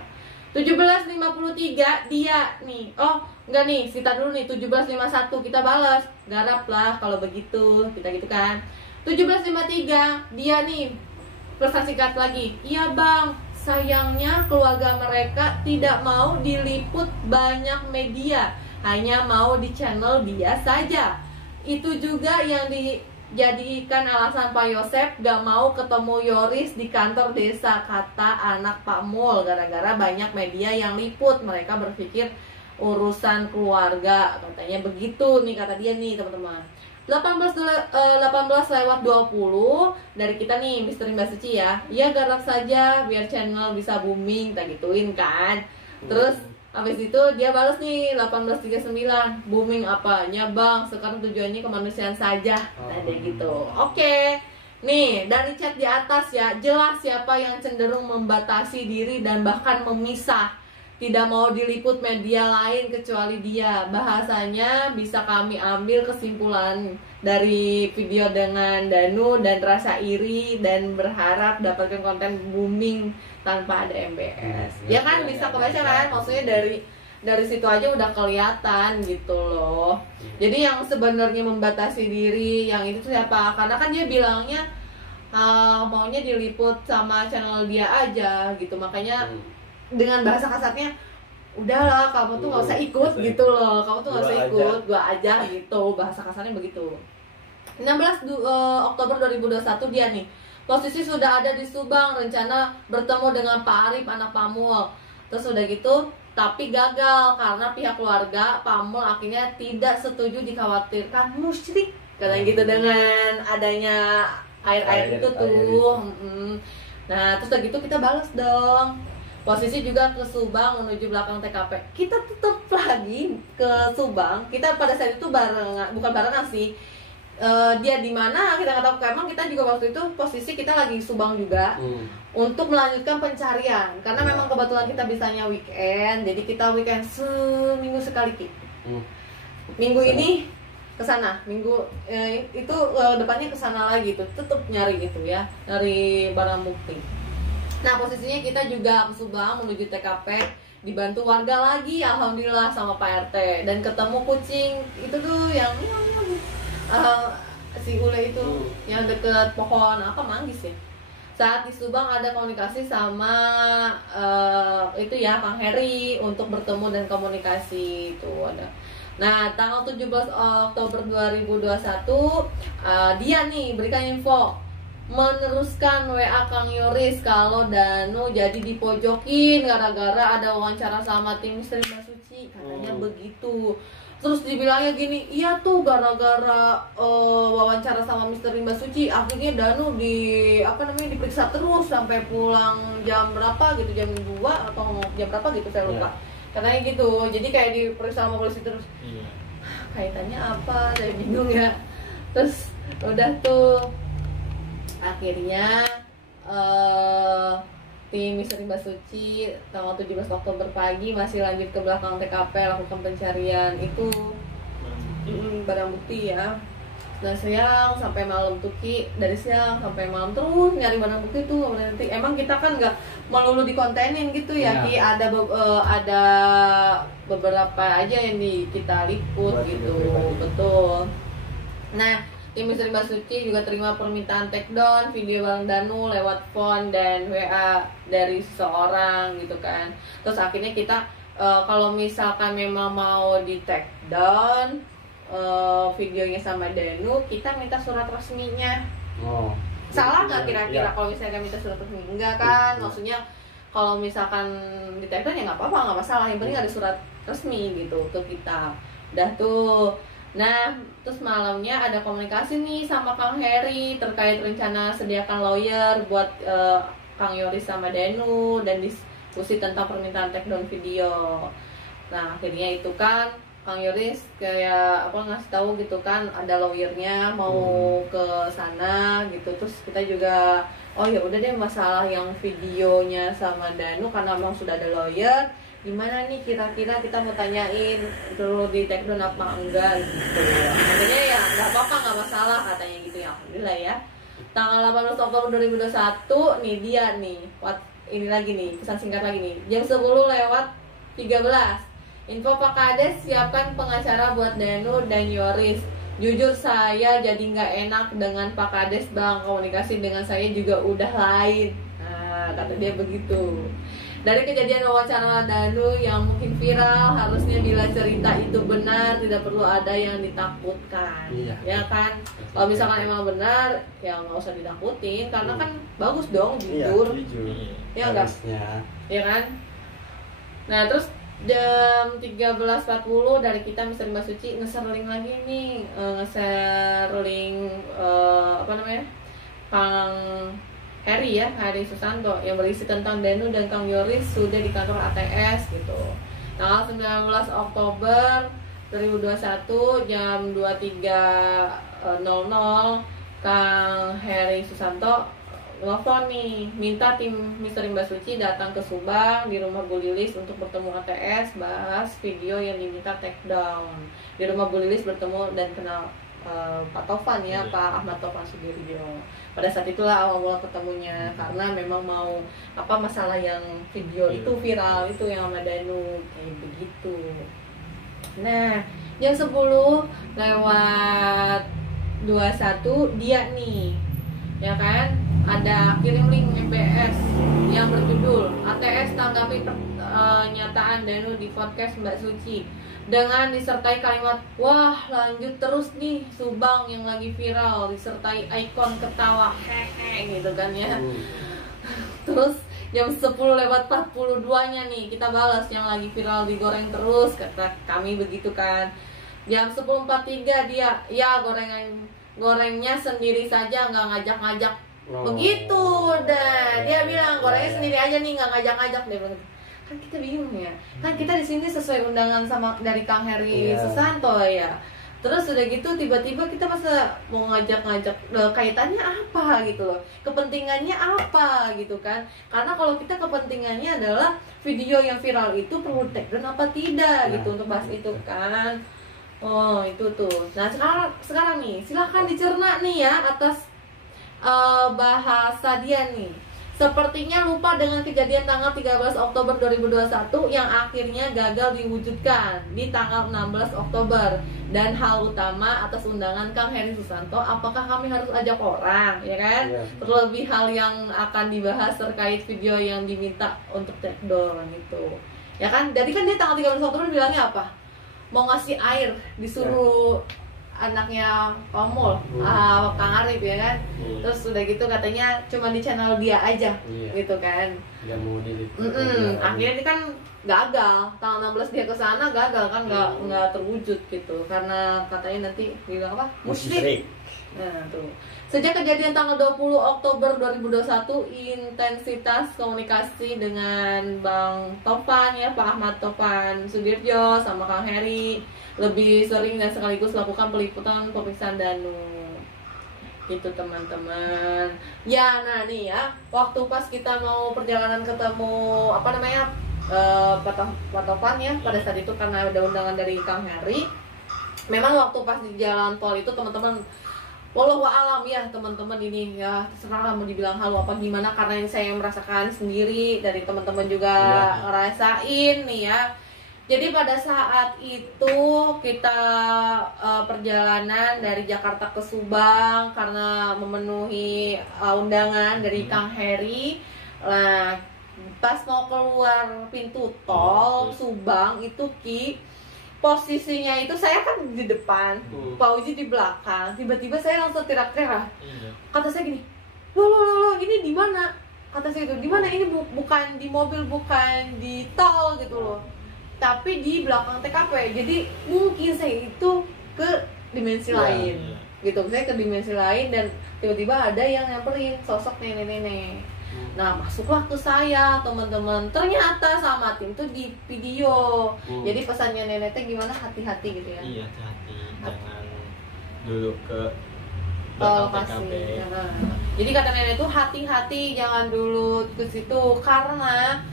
17:53 dia nih. Oh, enggak nih, kita dulu nih 17:51 kita balas. Garap lah kalau begitu, kita gitu kan. 17:53 dia nih pesan singkat lagi. Iya bang, sayangnya keluarga mereka tidak mau diliput banyak media, hanya mau di channel dia saja. Itu juga yang dijadikan alasan Pak Yosep gak mau ketemu Yoris di kantor desa, kata anak Pak Mul. Gara-gara banyak media yang liput, mereka berpikir urusan keluarga, katanya begitu nih, kata dia nih teman-teman. 18:20 dari kita nih Misteri Mbak Suci ya. Ya garap saja biar channel bisa booming, tak gituin kan. Terus habis itu dia balas nih 18:39, booming apanya bang, sekarang tujuannya kemanusiaan saja. Ada gitu. Oke. Nih dari chat di atas ya, jelas siapa yang cenderung membatasi diri dan bahkan memisah, tidak mau diliput media lain kecuali dia. Bahasanya bisa kami ambil kesimpulan dari video dengan Danu dan rasa iri dan berharap dapatkan konten booming tanpa ada MBS. Ya kan bisa kebaca kan? Maksudnya dari situ aja udah kelihatan gitu loh. Jadi yang sebenarnya membatasi diri yang itu siapa? Karena kan dia bilangnya maunya diliput sama channel dia aja gitu. Makanya dengan bahasa kasarnya, udahlah kamu tuh nggak usah ikut gitu loh, kamu tuh nggak usah ikut, gua aja gitu, bahasa kasarnya begitu. 16 Oktober 2021 dia nih posisi sudah ada di Subang, rencana bertemu dengan Pak Arif anak Pamul. Terus udah gitu, tapi gagal karena pihak keluarga Pamul akhirnya tidak setuju, dikhawatirkan musyrik katanya gitu dengan adanya air itu tuh. Nah terus udah gitu kita balas dong, posisi juga ke Subang menuju belakang TKP. Kita tetap lagi ke Subang. Kita pada saat itu bukan barengan sih. Dia di mana kita nggak tahu. Emang kita juga waktu itu posisi kita lagi di Subang juga untuk melanjutkan pencarian karena memang kebetulan kita bisanya weekend. Jadi kita weekend seminggu sekali Ki. Minggu ini ke sana, minggu itu depannya ke sana lagi tuh, tetap nyari gitu ya, nyari barang bukti. Nah posisinya kita juga ke Subang menuju TKP, dibantu warga lagi, alhamdulillah sama Pak RT, dan ketemu kucing itu tuh yang si Ule itu yang deket pohon apa manggis ya. Saat di Subang ada komunikasi sama itu ya Kang Heri untuk bertemu dan komunikasi itu ada. Nah, tanggal 17 Oktober 2021 dia nih berikan info meneruskan WA Kang Yoris kalau Danu jadi dipojokin gara-gara ada wawancara sama tim Misteri Mbak Suci, katanya begitu. Terus dibilangnya gini, iya tuh gara-gara wawancara sama Misteri Mbak Suci akhirnya Danu diperiksa terus sampai pulang jam berapa gitu, jam 2 atau jam berapa gitu saya lupa. Katanya gitu, jadi kayak diperiksa sama polisi terus. Kaitannya apa, saya bingung ya. Terus udah tuh akhirnya tim Misteri Mbak Suci tanggal 17 Oktober pagi masih lanjut ke belakang TKP lakukan pencarian itu barang bukti ya. Nah siang sampai malam tuh Ki, dari siang sampai malam terus nyari barang bukti tuh berhenti. Emang kita kan nggak melulu dikontenin gitu ya Ki, ada beberapa aja yang kita liput gitu, betul. Nah tim Misteri Mbak Suci juga terima permintaan take down video Bang Danu lewat phone dan WA dari seseorang gitu kan. Terus akhirnya kita kalau misalkan memang mau di take down videonya sama Danu, kita minta surat resminya. Salah nggak kira-kira kalau misalnya minta surat resmi? Enggak kan, maksudnya kalau misalkan di take down ya nggak apa-apa, nggak masalah. Yang penting ada surat resmi gitu ke kita. Udah tuh. Nah, terus malamnya ada komunikasi nih sama Kang Heri terkait rencana sediakan lawyer buat Kang Yoris sama Danu dan diskusi tentang permintaan take down video. Nah, akhirnya itu kan Kang Yoris kayak ngasih tahu gitu kan ada lawyernya mau ke sana gitu. Terus kita juga ya udah deh, masalah yang videonya sama Danu karena memang sudah ada lawyer, gimana nih kira-kira kita mau tanyain perlu di take down apa enggak gitu. Makanya ya nggak apa-apa, nggak masalah katanya gitu ya. Alhamdulillah ya. Tanggal 18 Oktober 2021 nih dia nih ini lagi nih pesan singkat lagi nih jam 10:13. Info Pak Kades siapkan pengacara buat Danu dan Yoris. Jujur saya jadi nggak enak dengan Pak Kades Bang, komunikasi dengan saya juga udah lain. Nah kata dia begitu. Dari kejadian wawancara Danu yang mungkin viral, harusnya bila cerita itu benar tidak perlu ada yang ditakutkan, ya kan? Kalau misalkan emang benar, ya nggak usah ditakutin, karena kan bagus dong jujur, ya enggak? Ya kan? Nah terus jam 13.40 dari kita Misteri Mbak Suci nge-share link lagi nih, nge-share link Kang Heri ya, Heri Susanto yang berisi tentang Danu dan Kang Yoris sudah di kantor ATS gitu. Tanggal 19 Oktober 2021 jam 23.00 Kang Heri Susanto telepon nih, minta tim Misteri Mbak Suci datang ke Subang di rumah Bu Lilis untuk bertemu ATS, bahas video yang diminta take down. Di rumah Bu Lilis bertemu dan kenal Pak Tovan ya, Pak Ahmad Tovan Sudirjo. Pada saat itulah awal mula ketemunya, karena memang mau masalah yang video itu viral itu yang sama Danu kayak begitu. Nah jam 10:21 dia nih ya kan ada kirim link MBS yang berjudul ATS tanggapi pernyataan Danu di podcast Mbak Suci dengan disertai kalimat wah lanjut terus nih Subang yang lagi viral, disertai ikon ketawa hehe gitu kan ya. Terus jam 10:42-nya nih kita balas yang lagi viral digoreng terus, kata kami begitu kan. Jam 10:43 dia ya gorengnya sendiri saja nggak ngajak-ngajak. Begitu dah dia bilang gorengnya sendiri aja nih nggak ngajak-ngajak. Dia bilang kan kita bingung ya, kan kita di sini sesuai undangan sama dari Kang Heri Susanto ya. Terus udah gitu tiba-tiba kita masa mau ngajak-ngajak, kaitannya apa gitu loh, kepentingannya apa gitu kan. Karena kalau kita kepentingannya adalah video yang viral itu perlu take down apa tidak gitu untuk bahas itu kan. Oh itu tuh. Nah sekarang nih silahkan dicerna nih ya atas bahasa dia nih. Sepertinya lupa dengan kejadian tanggal 13 Oktober 2021 yang akhirnya gagal diwujudkan di tanggal 16 Oktober. Dan hal utama atas undangan Kang Heri Susanto, apakah kami harus ajak orang, ya kan? Terlebih hal yang akan dibahas terkait video yang diminta untuk take down gitu. Ya kan? Jadi kan dia tanggal 13 Oktober bilangnya apa? Mau ngasih air, disuruh anaknya Komul, Kang Arif ya kan. Terus udah gitu katanya cuma di channel dia aja gitu kan. Dia mau di akhirnya dia kan gagal, tanggal 16 dia kesana gagal kan, nggak terwujud gitu karena katanya nanti bilang apa musyrik. Nah tuh sejak kejadian tanggal 20 Oktober 2021 intensitas komunikasi dengan Bang Topan ya, Pak Ahmad Topan Sudirjo sama Kang Heri lebih sering dan sekaligus lakukan peliputan pemeriksaan Danu gitu teman-teman ya. Nah nih ya, waktu pas kita mau perjalanan ketemu apa namanya Pak Topan ya, pada saat itu karena ada undangan dari Kang Heri, memang waktu pas di jalan tol itu teman-teman wallahu alam ya teman-teman ini ya, terserah mau dibilang halu apa gimana, karena yang saya merasakan sendiri, dari teman-teman juga ngerasain nih ya. Jadi pada saat itu kita perjalanan dari Jakarta ke Subang karena memenuhi undangan dari Kang Heri. Nah, pas mau keluar pintu tol Subang itu posisinya itu saya kan di depan, Pak Uji di belakang. Tiba-tiba saya langsung teriak-teriak. Kata saya gini, loh, ini di mana? Kata saya itu, di mana ini bukan di mobil, bukan di tol gitu loh. Tapi di belakang TKP. Jadi mungkin saya itu ke dimensi lain. Gitu. Saya ke dimensi lain dan tiba-tiba ada yang nyamperin sosok nenek-nenek. Nah masuklah ke saya teman-teman, ternyata sama tim tuh di video. Jadi pesannya neneknya gimana, hati-hati gitu ya. Iya hati-hati, jangan dulu ke lokasi. Jadi kata nenek tuh hati-hati, jangan dulu ke situ karena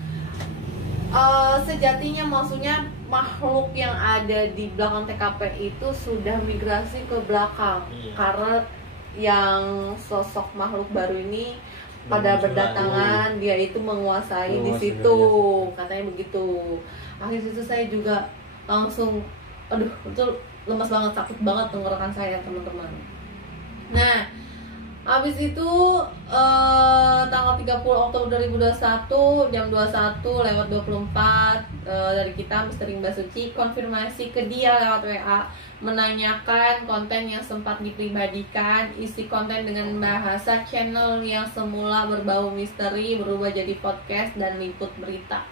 sejatinya maksudnya makhluk yang ada di belakang TKP itu sudah migrasi ke belakang. Karena yang sosok makhluk baru ini pada berdatangan dia itu menguasai di situ, katanya begitu. Akhirnya situ saya juga langsung aduh betul lemas banget, sakit banget tenggorokan saya teman-teman. Nah habis itu tanggal 30 Oktober 2021 jam 21:24 dari kita Misteri Mbak Suci konfirmasi ke dia lewat WA, menanyakan konten yang sempat dipribadikan. Isi konten dengan bahasa channel yang semula berbau misteri berubah jadi podcast dan liput berita.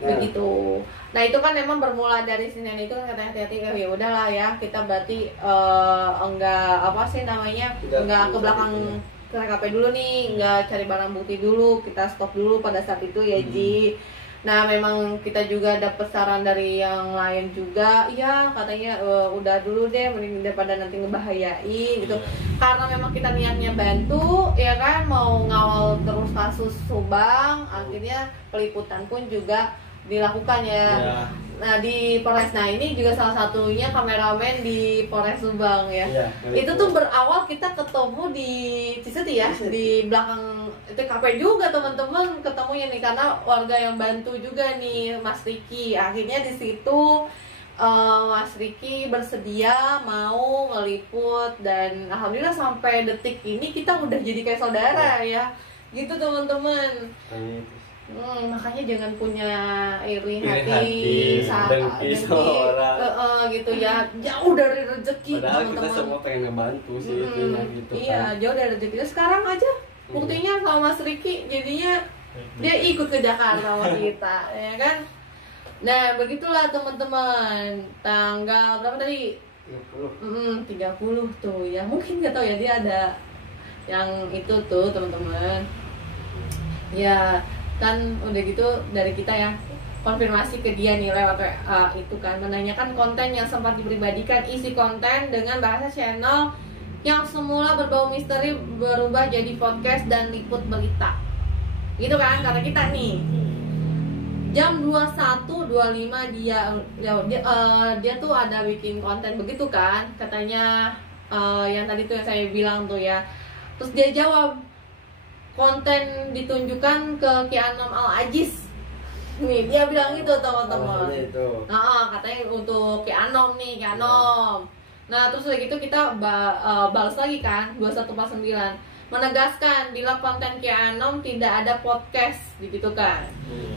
Begitu. Nah itu kan memang bermula dari Senin itu kan katanya hati-hati, ya udahlah ya kita berarti enggak apa sih namanya, enggak ke belakang TKP dulu nih, enggak cari barang bukti dulu, kita stop dulu pada saat itu ya Ji. Nah memang kita juga dapat saran dari yang lain juga, ya katanya udah dulu deh, mending daripada nanti ngebahayai gitu. Karena memang kita niatnya bantu, ya kan, mau ngawal terus kasus Subang, akhirnya peliputan pun juga dilakukan ya. Nah di Polres, nah ini juga salah satunya kameramen di Polres Subang ya. Itu tuh berawal kita ketemu di Cisuti ya, di belakang TKP juga teman-teman ketemunya nih, karena warga yang bantu juga nih Mas Riki. Akhirnya di situ Mas Riki bersedia mau ngeliput, dan alhamdulillah sampai detik ini kita udah jadi kayak saudara ya. Gitu teman-teman. Makanya jangan punya iri hati saat dengki sama orang. gitu ya, jauh dari rezeki. Padahal teman-teman. kita semua pengen ngebantu sih intinya gitu Iya, kan. jauh dari rezeki. Sekarang aja buktinya sama Mas Riki jadinya dia ikut ke Jakarta sama kita, ya kan? Nah, begitulah teman-teman. Tanggal berapa tadi? 30 tuh ya. Mungkin nggak tahu ya, dia ada yang itu tuh teman-teman. Ya, kan udah gitu dari kita ya konfirmasi ke dia nih lewat WA itu kan, menanyakan konten yang sempat dipribadikan, isi konten dengan bahasa channel yang semula berbau misteri berubah jadi podcast dan liput berita. Gitu kan kata kita nih. Jam 21.25 dia tuh ada bikin konten begitu kan, katanya yang tadi tuh yang saya bilang tuh ya. Terus dia jawab, konten ditunjukkan ke Ki Anom Al Aziz. Nih, dia bilang gitu teman-teman. Nah, katanya untuk Ki Anom nih, Ki Anom. Nah, terus udah gitu kita balas lagi kan 2149, menegaskan bila konten Ki Anom tidak ada podcast gitu kan.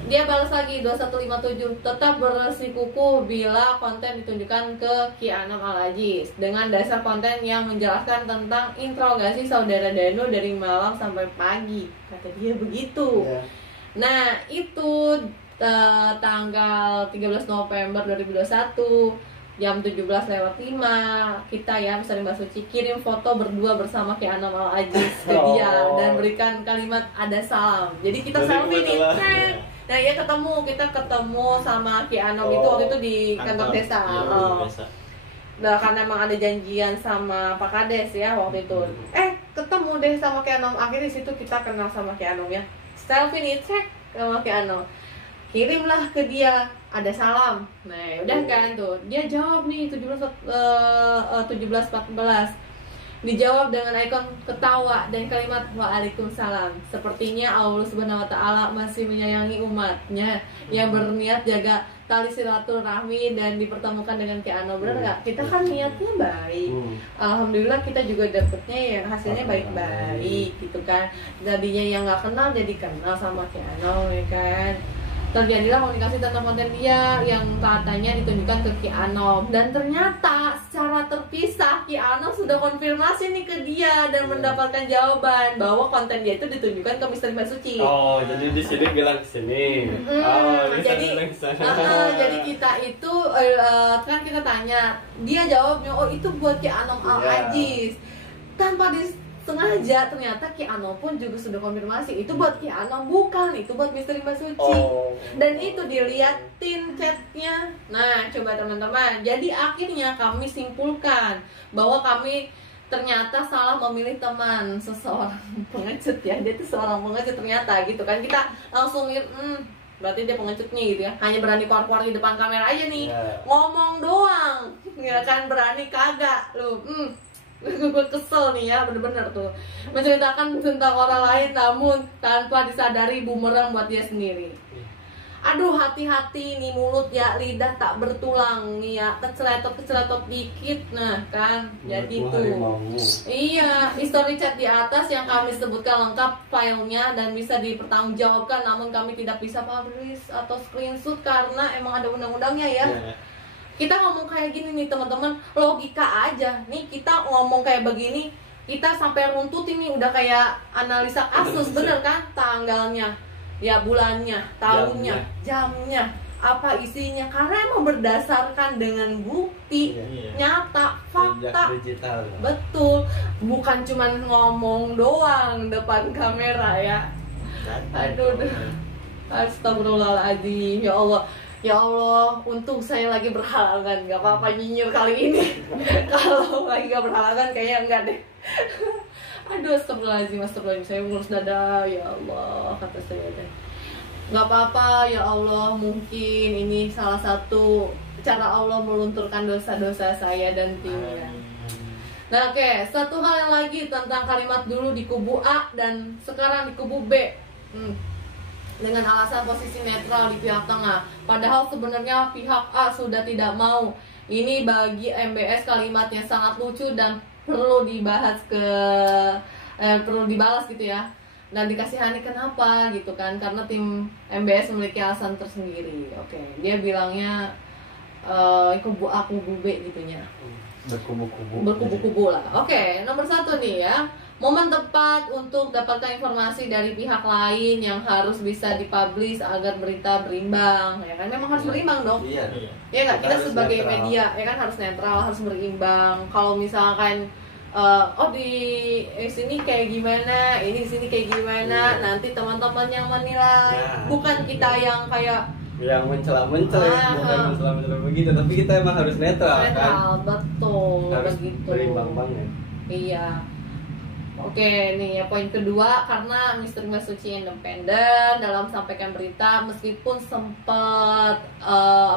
Dia balas lagi 2157, tetap bersikukuh bila konten ditunjukkan ke Ki Anom Al Aziz dengan dasar konten yang menjelaskan tentang interogasi saudara Danu dari malam sampai pagi, kata dia begitu. Nah, itu tanggal 13 November 2021 jam 17.05 kita ya Misteri Mbak Suci kirim foto berdua bersama Ki Anom Al Aziz ke dia dan berikan kalimat ada salam. Jadi kita selfie nih. Nah, ya kita ketemu sama Ki Anom itu waktu itu di kantor desa. Nah, karena emang ada janjian sama Pak Kades ya waktu itu. Ketemu deh sama Ki Anom. Akhirnya di situ kita kenal sama Ki Anom ya. Selfie nih, cek sama Ki Anom. Kirimlah ke dia ada salam. Nah, udah kan tuh. Dia jawab nih 1714. Dijawab dengan ikon ketawa dan kalimat waalaikumsalam. Sepertinya Allah Subhanahu wa taala masih menyayangi umatnya yang berniat jaga tali silaturahmi dan dipertemukan dengan Ki Anom. Benar enggak? Kita kan niatnya baik. Alhamdulillah kita juga dapetnya yang hasilnya baik-baik gitu kan. Tadinya yang nggak kenal jadi kenal sama Ki Anom ya kan. Terjadilah komunikasi tentang konten dia yang katanya ditunjukkan ke Ki Anom, dan ternyata secara terpisah Ki Anom sudah konfirmasi nih ke dia dan mendapatkan jawaban bahwa konten dia itu ditunjukkan ke Misteri Mbak Suci. Oh, jadi di sini bilang ke sini. Jadi kita itu kan kita tanya, dia jawabnya itu buat Ki Anom Al Aziz. Tanpa sengaja ternyata Ki Anom pun juga sudah konfirmasi itu buat Ki Anom, bukan itu buat Misteri Mbak Suci. Dan itu diliatin chatnya. Nah, coba teman-teman, jadi akhirnya kami simpulkan bahwa kami ternyata salah memilih teman, seseorang pengecut ya. Dia tuh seorang pengecut ternyata gitu kan. Kita langsung berarti dia pengecutnya gitu ya. Hanya berani keluar di depan kamera aja nih. Ngomong doang. Ya kan, berani kagak lu. Gue kesel nih ya, bener-bener tuh menceritakan tentang orang lain namun tanpa disadari bumerang buat dia sendiri. Aduh, hati-hati nih mulut ya, lidah tak bertulang nih ya, keceletot dikit. Nah kan, jadi tuh iya, history chat di atas yang kami sebutkan lengkap filenya dan bisa dipertanggungjawabkan, namun kami tidak bisa publish atau screenshot karena emang ada undang-undangnya ya. Kita ngomong kayak gini nih teman-teman, logika aja nih, kita ngomong kayak begini kita sampai runtutin nih, udah kayak analisa kasus. Bener kan, tanggalnya ya, bulannya, tahunnya, jamnya, apa isinya, karena emang berdasarkan dengan bukti nyata, fakta digital. Betul, bukan cuman ngomong doang depan kamera ya. Aduh, astagfirullahaladzim, ya Allah. Ya Allah, untung saya lagi berhalangan, gak apa-apa nyinyir kali ini. Kalau lagi gak berhalangan kayaknya enggak deh. Aduh, astagfirullahaladzim, saya ngurus dada, ya Allah, kata saya deh. Gak apa-apa, ya Allah, mungkin ini salah satu cara Allah melunturkan dosa-dosa saya dan timnya. Nah oke, satu hal yang lagi tentang kalimat dulu di kubu A dan sekarang di kubu B. dengan alasan posisi netral di pihak tengah. Padahal sebenarnya pihak A sudah tidak mau. Ini bagi MBS kalimatnya sangat lucu dan perlu dibahas perlu dibalas gitu ya. Dan dikasihani kenapa gitu kan? Karena tim MBS memiliki alasan tersendiri. Oke, dia bilangnya kubu A kubu B gitunya. Berkubu-kubu lah. Oke, nomor 1 nih ya. Momen tepat untuk dapatkan informasi dari pihak lain yang harus bisa dipublish agar berita berimbang, ya kan? Memang harus berimbang dong. Iya. Ya nggak, kita harus sebagai netral. media ya kan harus netral, harus berimbang. Kalau misalkan di sini kayak gimana, ini di sini kayak gimana, nanti teman-teman yang menilai, Nah. bukan kita yang kayak Yang mencela-mencela, bukan mencela-mencela begitu, tapi kita emang harus netral, kan? netral, betul, Harus begitu. berimbang banget. Iya. Oke, nih ya poin kedua, karena Misteri Mbak Suci independen dalam sampaikan berita, meskipun sempat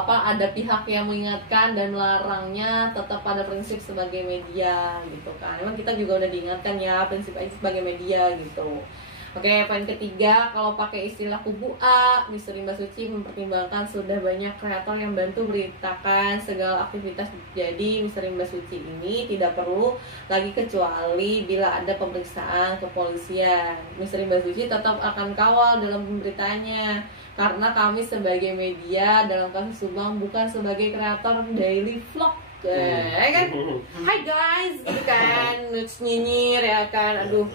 ada pihak yang mengingatkan dan melarangnya, tetap pada prinsip sebagai media gitu kan. Emang kita juga udah diingatkan ya prinsip aja sebagai media gitu. Oke, poin ketiga, kalau pakai istilah kubu A, Misteri Mbak Suci mempertimbangkan sudah banyak kreator yang bantu beritakan segala aktivitas. Jadi Misteri Mbak Suci ini tidak perlu lagi kecuali bila ada pemeriksaan kepolisian. Misteri Mbak Suci tetap akan kawal dalam pemberitaannya karena kami sebagai media dalam kasus Subang bukan sebagai kreator daily vlog. Kan? Hai guys, gitu kan, nuts nyinyir ya kan, aduh.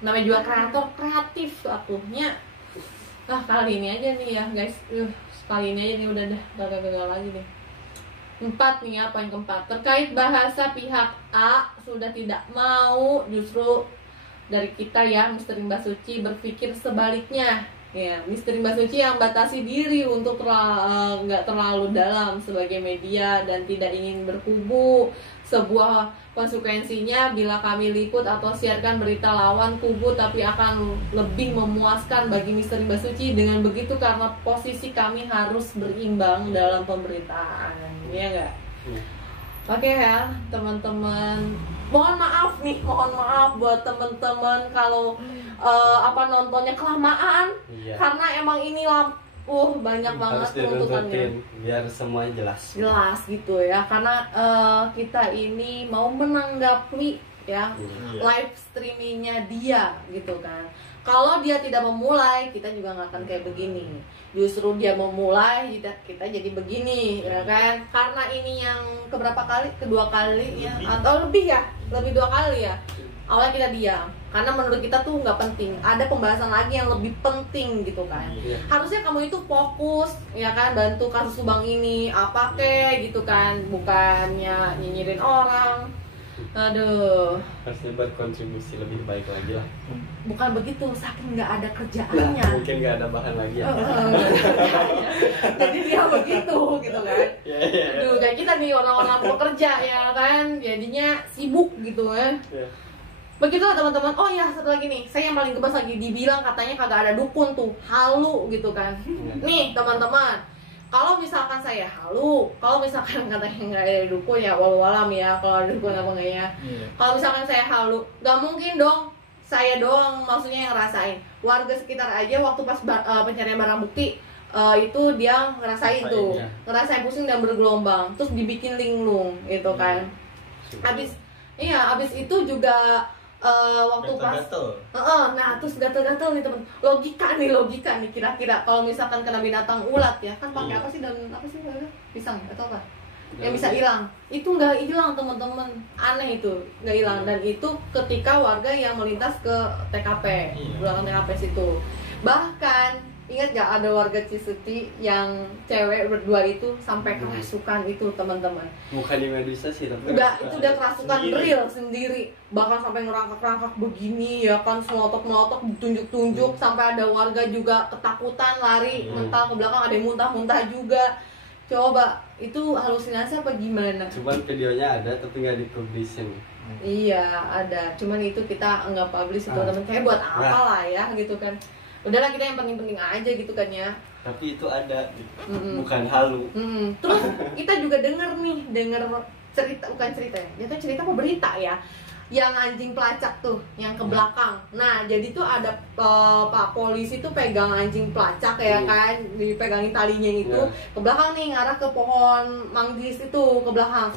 Namanya juga kreator kreatif akunya. Kali ini aja nih ya guys, kali ini aja nih udah dah, gagal lagi nih. 4 nih ya, poin keempat, terkait bahasa pihak A sudah tidak mau, justru dari kita ya Misteri Mbak Suci berpikir sebaliknya. Ya, Misteri Mbak Suci yang batasi diri untuk nggak terlalu dalam sebagai media dan tidak ingin berkubu. Sebuah konsekuensinya bila kami liput atau siarkan berita lawan kubu, tapi akan lebih memuaskan bagi Misteri Mbak Suci dengan begitu karena posisi kami harus berimbang dalam pemberitaan. Iya nggak? Oke ya teman-teman, mohon maaf buat teman-teman kalau nontonnya kelamaan. Iya. Karena emang ini banyak banget Harus tuntutannya, dituntutin biar semuanya jelas. gitu ya, karena kita ini mau menanggapi ya Iya. live streamingnya dia gitu kan. Kalau dia tidak memulai, kita juga nggak akan kayak begini. Justru dia memulai, kita jadi begini, ya kan? Karena ini yang kedua kali ya, atau lebih 2 kali ya. Awalnya kita diam, karena menurut kita tuh nggak penting. Ada pembahasan lagi yang lebih penting gitu kan. Iya. Harusnya kamu itu fokus, ya kan, bantu kasus Subang ini, apa kek gitu kan, bukannya nyinyirin orang. Aduh, Harusnya berkontribusi lebih baik lagi lah. bukan begitu, saking nggak ada Nah, kerjaannya. mungkin nggak ada bahan lagi ya. Jadi dia begitu gitu kan. Iya. Aduh, kayak kita nih orang-orang pekerja ya kan, jadinya sibuk gitu kan. Iya. Begitu teman-teman. Oh ya, satu lagi nih, saya yang paling gebas lagi, dibilang katanya kagak ada dukun tuh, halu gitu kan. Nih teman-teman, kalau misalkan saya halu, kalau misalkan katanya nggak ada dukun ya walau alam ya, kalau ada dukun apa enggak ya. Iya. Kalau misalkan saya halu, nggak mungkin dong saya doang maksudnya yang ngerasain. Warga sekitar aja waktu pas pencarian barang bukti itu dia ngerasain tuh, Iya. ngerasain pusing dan bergelombang, terus dibikin linglung gitu kan. Abis itu juga waktu pas Gatel-gatel. nah terus gatel-gatel nih temen, logika nih kira-kira kalau misalkan kena binatang ulat ya kan pakai apa sih, daun apa sih namanya? Pisang atau apa yang bisa hilang, itu nggak hilang teman-teman, aneh itu nggak hilang. Dan itu ketika warga yang melintas ke TKP, Iya. belakang TKP situ. Bahkan ingat nggak ada warga Cisuti yang cewek berdua itu sampai kerasukan itu teman-teman. Bukan di Medusa sih, tapi Enggak, itu udah kerasukan Sendiri. real sendiri. Bahkan sampai ngerangkak-rangkak begini ya kan, melotok-melotok, ditunjuk-tunjuk, sampai ada warga juga ketakutan lari mental ke belakang, ada yang muntah-muntah juga. Coba, itu halusinasi apa gimana? Cuman videonya ada tapi nggak dipublishin. Iya, ada. Cuman itu kita nggak publish itu teman. Kayak buat apa lah ya gitu kan. Udahlah, kita yang penting-penting aja gitu kan ya. Tapi itu ada, Mm-mm. bukan halu. Terus kita juga denger cerita, bukan cerita ya, jatuh cerita apa berita ya, yang anjing pelacak tuh, yang ke belakang. Nah, jadi tuh ada Pak polisi tuh pegang anjing pelacak ya kan, dipegangin talinya itu ke belakang nih, ngarah ke pohon manggis itu ke belakang.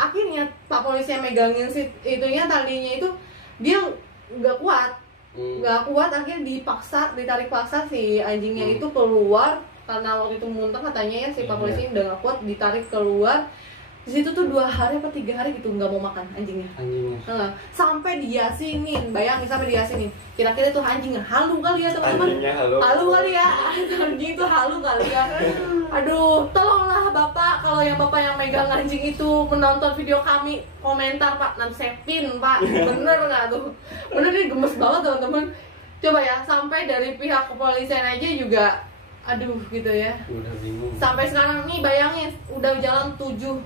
Akhirnya Pak polisi yang megangin itunya talinya itu dia nggak kuat, akhirnya ditarik paksa si anjingnya itu keluar karena waktu itu muntah katanya ya, si Pak polisi udah nggak kuat, ditarik keluar. Di situ tuh 2 hari apa 3 hari gitu nggak mau makan anjingnya. Sampai diasinin, bayangin sampai diasinin. Kira-kira tuh anjingnya halu kali ya teman-teman. Halu kali ya, anjing itu halu kali ya. Aduh, tolonglah Bapak, kalau yang Bapak yang megang anjing itu menonton video kami, komentar Pak, nanti saya pin Pak, bener nggak tuh? Bener nih, gemes banget teman-teman. Coba ya, sampai dari pihak kepolisian aja juga, aduh gitu ya. Udah bingung. Sampai sekarang nih bayangin, udah jalan 7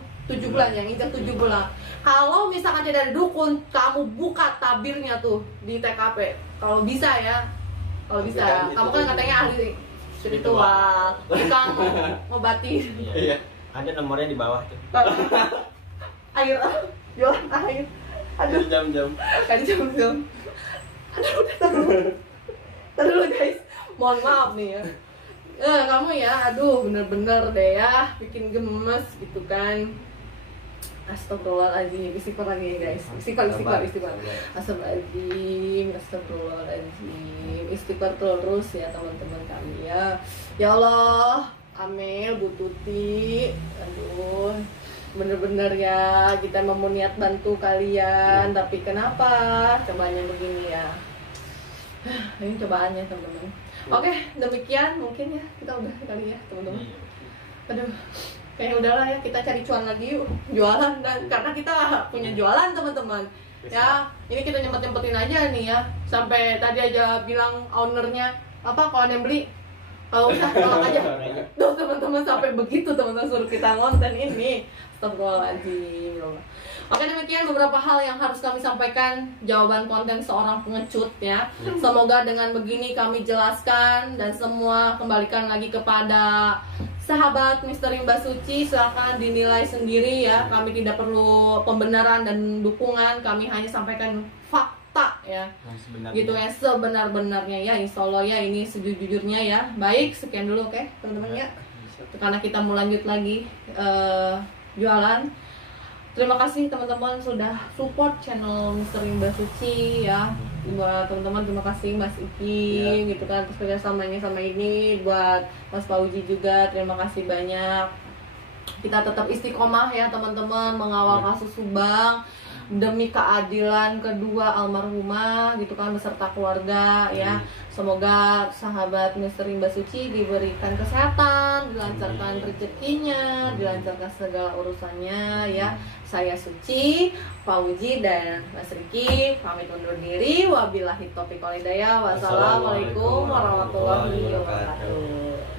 bulan ya, nginjak 7 bulan. Kalau misalkan tidak ada dukun, kamu buka tabirnya tuh di TKP. Kalau bisa ya, kamu kan katanya ahli spiritual, bukan ngobati. Iya. Ada nomornya di bawah tuh. Air, jualan air. Aduh, jam-jam. Aduh, terus guys, mohon maaf nih ya. Kamu ya, aduh bener-bener deh ya, bikin gemes gitu kan. Astagfirullahaladzim, istighfar lagi guys. Istighfar. Astagfirullahaladzim, istighfar terus ya teman-teman kami ya. Ya Allah, Amel, Bu Tuti, aduh, bener-bener ya kita mau niat bantu kalian, tapi kenapa cobaannya begini ya? Ini cobaannya teman-teman. Oke, demikian mungkin ya, kita udah kali ya teman-teman. Aduh, kayaknya udahlah ya, kita cari cuan lagi yuk, jualan. Dan karena kita punya jualan teman-teman ya, ini kita nyempet-nyempetin aja nih ya. Sampai tadi aja bilang ownernya, apa kalau ada yang beli, kalau usah tolak aja. Tuh teman-teman, sampai begitu teman-teman suruh kita ngonten ini. Astagfirullahaladzim. Oke, demikian beberapa hal yang harus kami sampaikan, jawaban konten seorang pengecut ya. Semoga dengan begini kami jelaskan dan semua kembalikan lagi kepada sahabat Misteri Mbak Suci. Silakan dinilai sendiri ya. Kami tidak perlu pembenaran dan dukungan, kami hanya sampaikan fakta ya. Gitu ya, sebenar-benarnya ya. Insya Allah ya, ini sejujurnya ya. Baik, sekian dulu oke teman-teman ya. Karena kita mau lanjut lagi jualan. Terima kasih teman-teman sudah support channel Misteri Mbak Suci ya. Buat teman-teman terima kasih Mas Iki gitu kan, terus kerjasamanya sama ini. Buat Mas Fauji juga terima kasih banyak. Kita tetap istiqomah ya teman-teman, mengawal kasus Subang demi keadilan kedua almarhumah gitu kan, beserta keluarga ya. Semoga sahabat Misteri Mbak Suci diberikan kesehatan, dilancarkan rezekinya, dilancarkan segala urusannya ya. Saya Suci, Fauji dan Mas Riki pamit undur diri. Wabillahi taufiq wal hidayah. Wassalamualaikum warahmatullahi wabarakatuh.